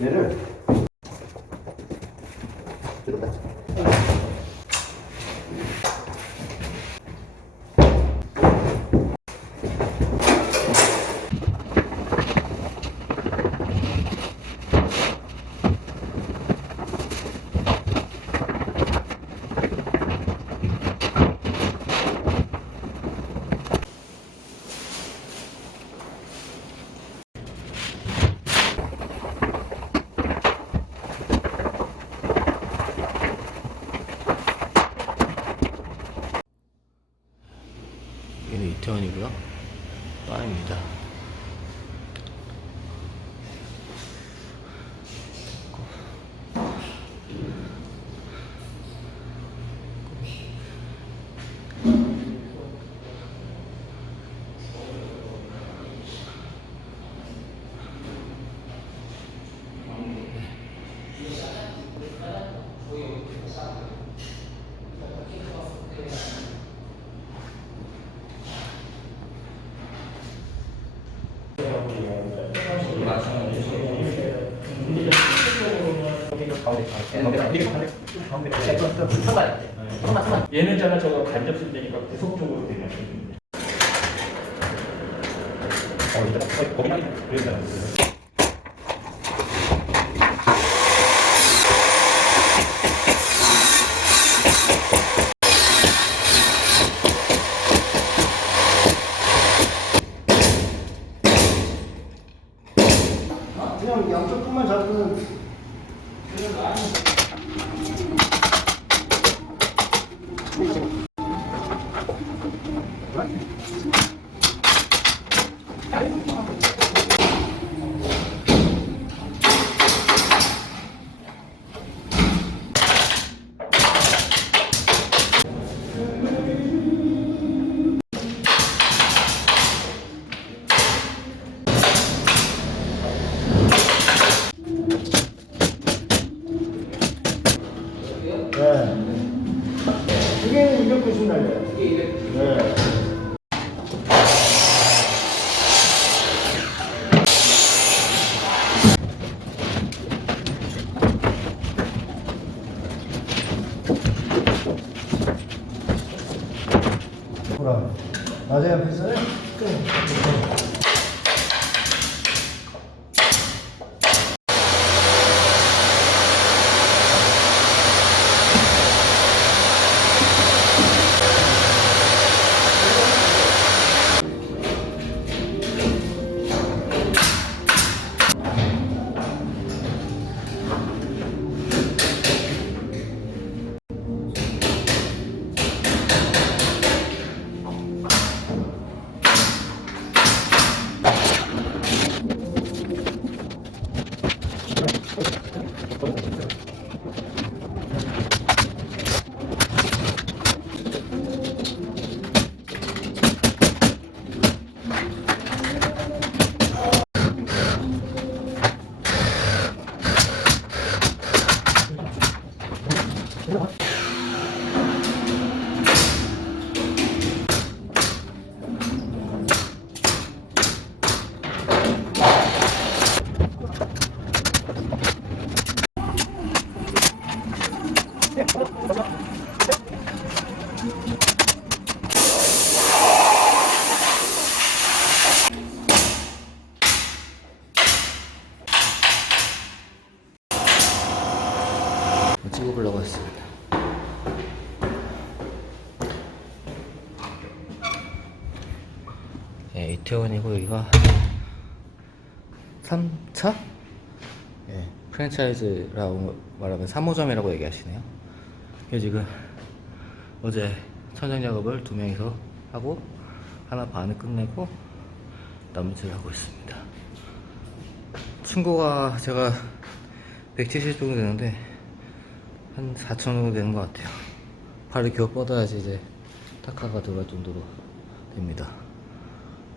얘를 들어다. 얘는 이태원이고요. 바입니다. 얘는 제가 저거 간접 선대니까 구속적으로 되는 겁니다. 그냥 양쪽 끝만 잡으면 이게 290달러예요. 이게 290. 네. 뭐라? 낮에 앞에 있어요? 찍어보려고 했습니다. 네, 이태원이고 여기가 3차? 네, 프랜차이즈라고 말하면 3호점이라고 얘기하시네요. 지금 어제 천장 작업을 2명이서 하고 하나 반을 끝내고 나머지를 하고 있습니다. 친구가 제가 170 정도 되는데 한 4천 정도 되는 것 같아요. 발을 겨우 뻗어야지 이제 타카가 들어갈 정도로 됩니다.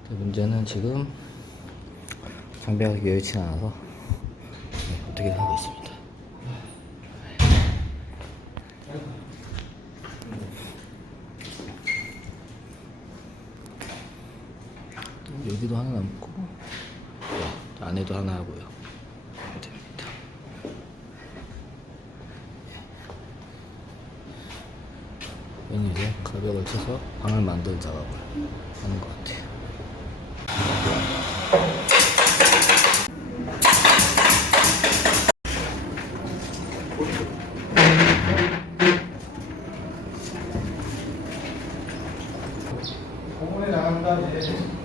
문제는 지금 장비가 여의치 않아서 어떻게 하고 있습니다. 여기도 하나 남고 안에도 하나 하고요. 됩니다. 얘는 이제 가벽을 쳐서 방을 만드는 작업을 하는 것 같아요. 공원에 나간다 이제